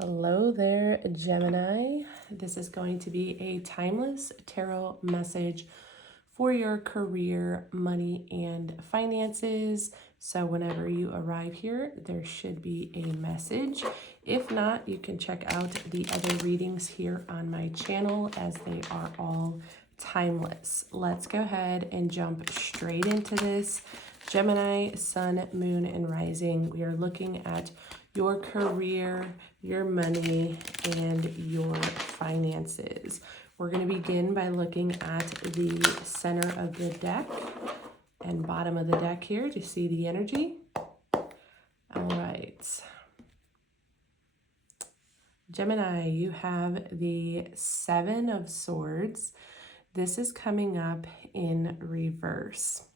Hello there, Gemini. This is going to be a timeless tarot message for your career, money, and finances. So whenever you arrive here, there should be a message. If not, you can check out the other readings here on my channel as they are all timeless. Let's go ahead and jump straight into this. Gemini, Sun, Moon, and Rising. We are looking at your career, your money, and your finances. We're going to begin by looking at the center of the deck and bottom of the deck here to see the energy. All right. Gemini, you have the Seven of Swords. This is coming up in reverse.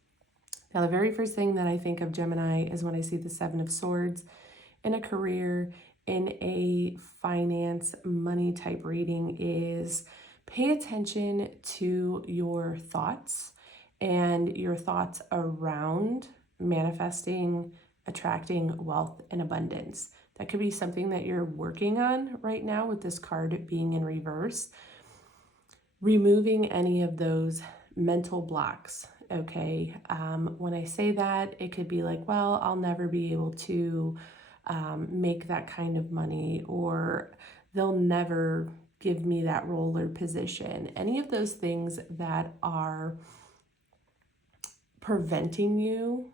Now, the very first thing that I think of Gemini is when I see the Seven of Swords in a career, in a finance, money type reading is pay attention to your thoughts and your thoughts around manifesting, attracting wealth and abundance. That could be something that you're working on right now with this card being in reverse. Removing any of those mental blocks, okay? When I say that, it could be like, well, I'll never be able to make that kind of money, or they'll never give me that role or position. Any of those things that are preventing you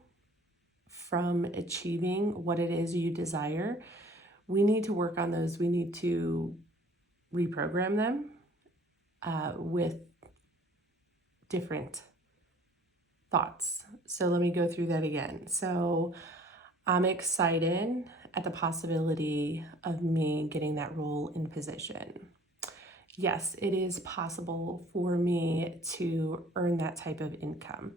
from achieving what it is you desire, we need to work on those. We need to reprogram them with different thoughts. So let me go through that again. So I'm excited at the possibility of me getting that role in position. Yes, it is possible for me to earn that type of income.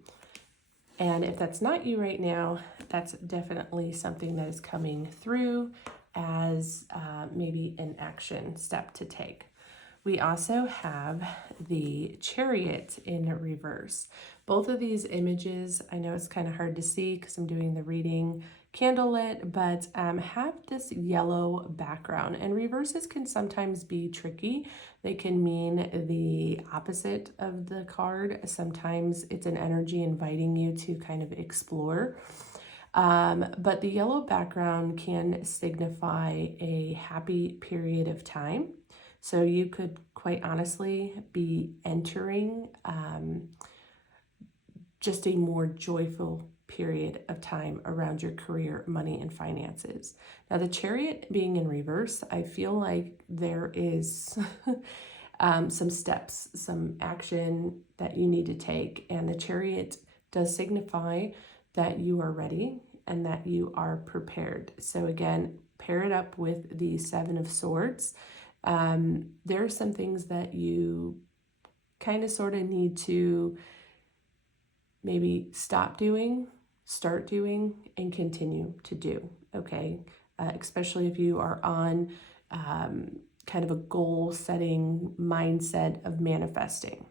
And if that's not you right now, that's definitely something that is coming through as maybe an action step to take. We also have the Chariot in reverse. Both of these images, I know it's kind of hard to see because I'm doing the reading candlelit, but have this yellow background. And reverses can sometimes be tricky. They can mean the opposite of the card. Sometimes it's an energy inviting you to kind of explore. But the yellow background can signify a happy period of time. So you could quite honestly be entering just a more joyful period of time around your career, money, and finances. Now, the Chariot being in reverse, I feel like there is some steps, some action that you need to take. And the Chariot does signify that you are ready and that you are prepared. So again, pair it up with the Seven of Swords. There are some things that you kind of sort of need to maybe stop doing, start doing, and continue to do, okay? Especially if you are on kind of a goal-setting mindset of manifesting.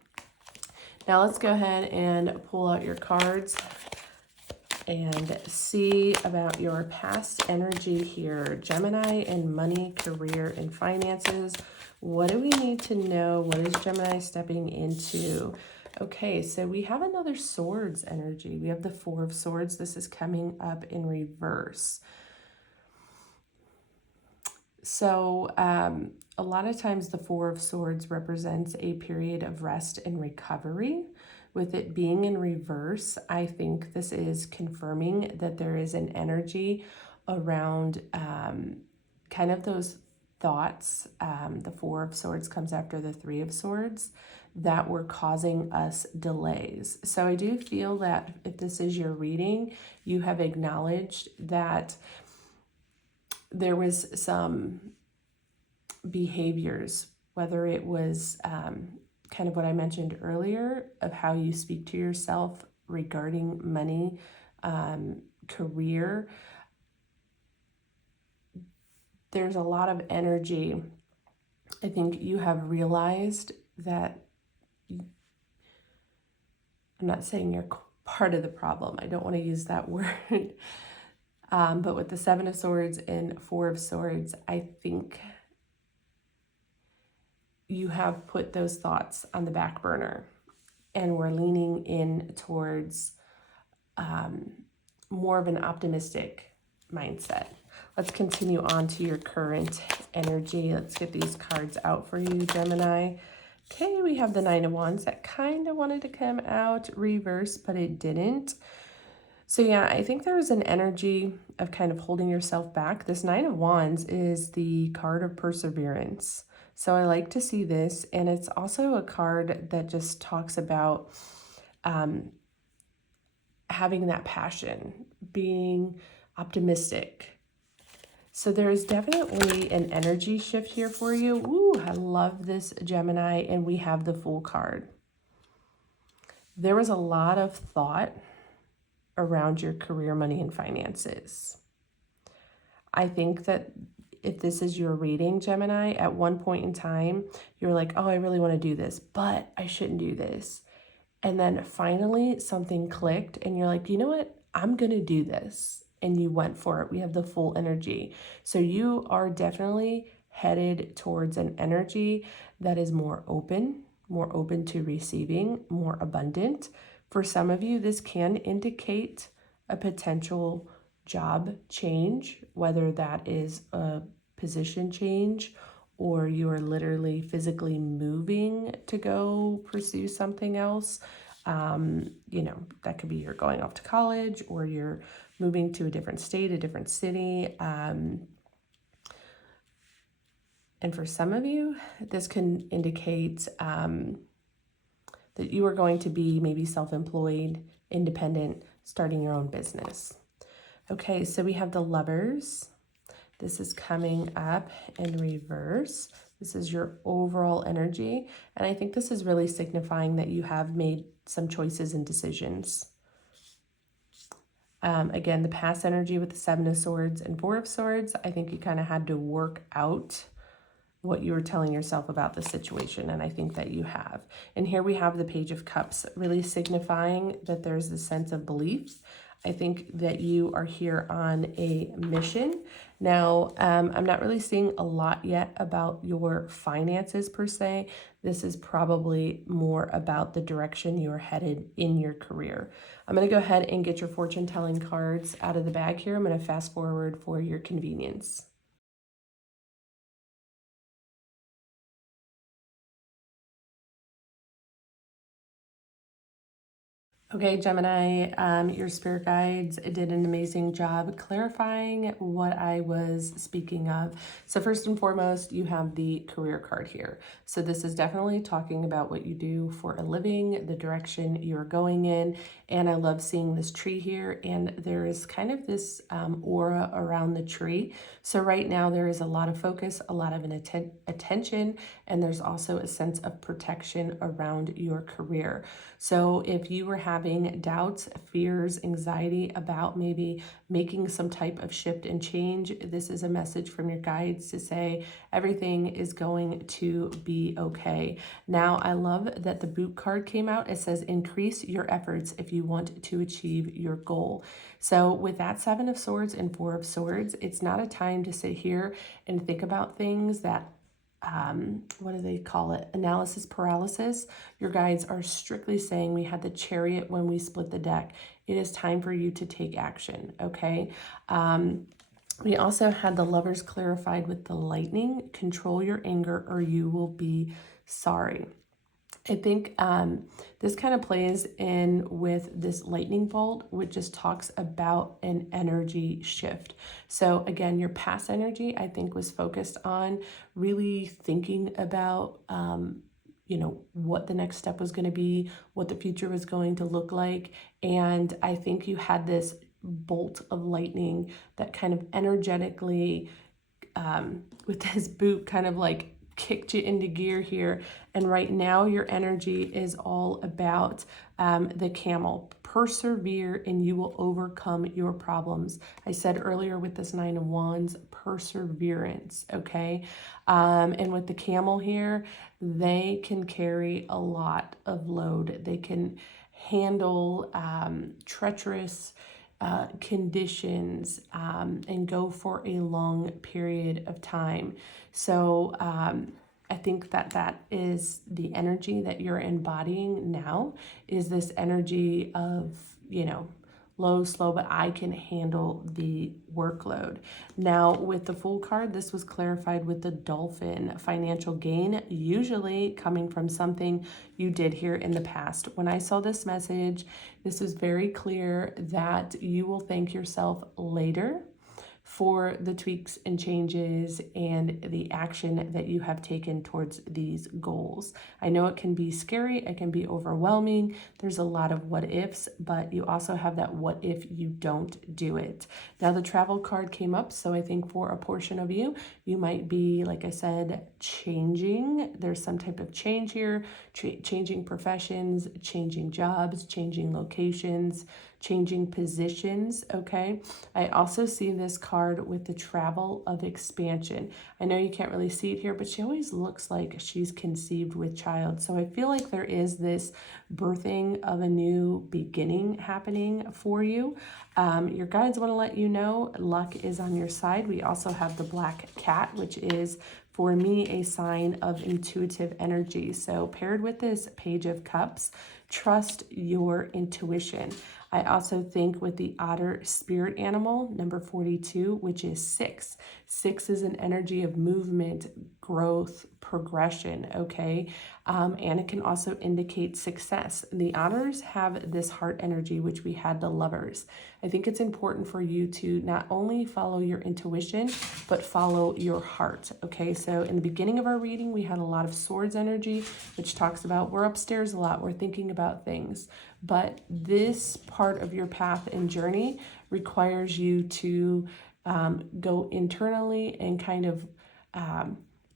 Now let's go ahead and pull out your cards and see about your past energy here. Gemini in money, career, and finances. What do we need to know? What is Gemini stepping into? Okay, so we have another swords energy. We have the Four of Swords. This is coming up in reverse. So a lot of times the Four of Swords represents a period of rest and recovery. With it being in reverse, I think this is confirming that there is an energy around kind of those thoughts. The Four of Swords comes after the Three of Swords that were causing us delays. So I do feel that if this is your reading, you have acknowledged that there was some behaviors, whether it was kind of what I mentioned earlier of how you speak to yourself regarding money, career. There's a lot of energy. I think you have realized that I'm not saying you're part of the problem. I don't want to use that word. But with the Seven of Swords and Four of Swords, I think you have put those thoughts on the back burner, and we're leaning in towards more of an optimistic mindset. Let's continue on to your current energy. Let's get these cards out for you, Gemini. Okay, we have the Nine of Wands that kind of wanted to come out reverse, but it didn't. So yeah, I think there was an energy of kind of holding yourself back. This Nine of Wands is the card of perseverance. So I like to see this, and it's also a card that just talks about having that passion, being optimistic. So there is definitely an energy shift here for you. Ooh, I love this, Gemini, and we have the Fool card. There was a lot of thought around your career, money, and finances. I think that if this is your reading, Gemini, at one point in time, you're like, oh, I really want to do this, but I shouldn't do this. And then finally something clicked and you're like, you know what? I'm going to do this. And you went for it. We have the Full energy. So you are definitely headed towards an energy that is more open to receiving, more abundant. For some of you, this can indicate a potential job change, whether that is a position change or you are literally physically moving to go pursue something else. That could be you're going off to college or you're moving to a different state, a different city. And for some of you, this can indicate that you are going to be maybe self-employed, independent, starting your own business. Okay, so we have the Lovers. This is coming up in reverse. This is your overall energy. And I think this is really signifying that you have made some choices and decisions. Again, the past energy with the Seven of Swords and Four of Swords, I think you kind of had to work out what you were telling yourself about the situation, and I think that you have. And here we have the Page of Cups, really signifying that there's this sense of belief. I think that you are here on a mission. Now, I'm not really seeing a lot yet about your finances per se. This is probably more about the direction you're headed in your career. I'm going to go ahead and get your fortune telling cards out of the bag here. I'm going to fast forward for your convenience. Okay, Gemini, your spirit guides did an amazing job clarifying what I was speaking of. So first and foremost, you have the career card here. So this is definitely talking about what you do for a living, the direction you're going in. And I love seeing this tree here. And there is kind of this aura around the tree. So right now there is a lot of focus, a lot of attention, and there's also a sense of protection around your career. So if you were having doubts, fears, anxiety about maybe making some type of shift and change, this is a message from your guides to say everything is going to be okay. Now, I love that the Boot card came out. It says increase your efforts if you want to achieve your goal. So with that Seven of Swords and Four of Swords, it's not a time to sit here and think about things that what do they call it? Analysis paralysis. Your guides are strictly saying we had the Chariot when we split the deck. It is time for you to take action, okay? We also had the Lovers clarified with the Lightning. Control your anger or you will be sorry. I think this kind of plays in with this lightning bolt, which just talks about an energy shift. So again, your past energy, I think, was focused on really thinking about, what the next step was going to be, what the future was going to look like. And I think you had this bolt of lightning that kind of energetically, with this boot, kind of like kicked you into gear here. And right now your energy is all about the Camel. Persevere and you will overcome your problems. I said earlier with this Nine of Wands, perseverance, okay? And with the Camel here, they can carry a lot of load. They can handle treacherous conditions and go for a long period of time. So I think that that is the energy that you're embodying now, is this energy of, low, slow, but I can handle the workload. Now, with the Fool card, this was clarified with the Dolphin. Financial gain, usually coming from something you did here in the past. When I saw this message, this was very clear that you will thank yourself later for the tweaks and changes and the action that you have taken towards these goals. I know it can be scary, it can be overwhelming. There's a lot of what ifs, but you also have that what if you don't do it. Now the travel card came up, so I think for a portion of you, you might be, like I said, changing. There's some type of change here, changing professions, changing jobs, changing locations, changing positions, okay? I also see this card with the travel of expansion. I know you can't really see it here, but she always looks like she's conceived with child. So I feel like there is this birthing of a new beginning happening for you. Your guides want to let you know luck is on your side. We also have the black cat, which is, for me, a sign of intuitive energy. So paired with this Page of Cups, trust your intuition. I also think with the otter spirit animal, number 42, which is 6. 6 is an energy of movement, growth, progression, okay? And it can also indicate success. The otters have this heart energy, which we had the Lovers. I think it's important for you to not only follow your intuition, but follow your heart, okay? So in the beginning of our reading, we had a lot of Swords energy, which talks about we're upstairs a lot, we're thinking about things. But this part of your path and journey requires you to go internally and kind of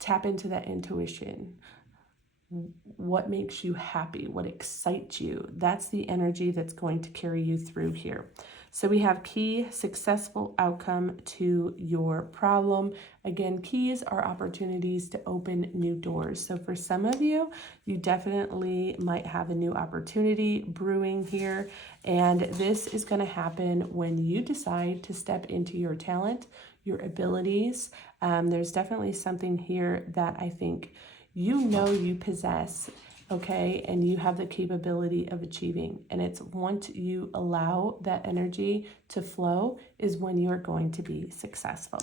tap into that intuition. What makes you happy? What excites you? That's the energy that's going to carry you through here. So we have key, successful outcome to your problem. Again, keys are opportunities to open new doors. So for some of you, you definitely might have a new opportunity brewing here. And this is going to happen when you decide to step into your talent, your abilities. There's definitely something here that I think you possess, okay, and you have the capability of achieving. And it's once you allow that energy to flow is when you are going to be successful.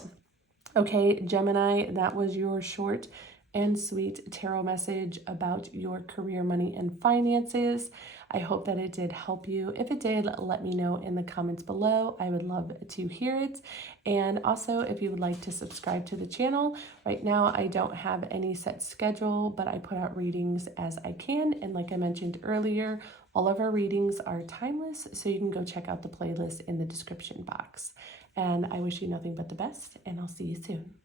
Okay, Gemini, that was your short and sweet tarot message about your career, money, and finances. I hope that it did help you. If it did, let me know in the comments below. I would love to hear it. And also, if you would like to subscribe to the channel, right now I don't have any set schedule, but I put out readings as I can. And like I mentioned earlier, all of our readings are timeless, so you can go check out the playlist in the description box. And I wish you nothing but the best, and I'll see you soon.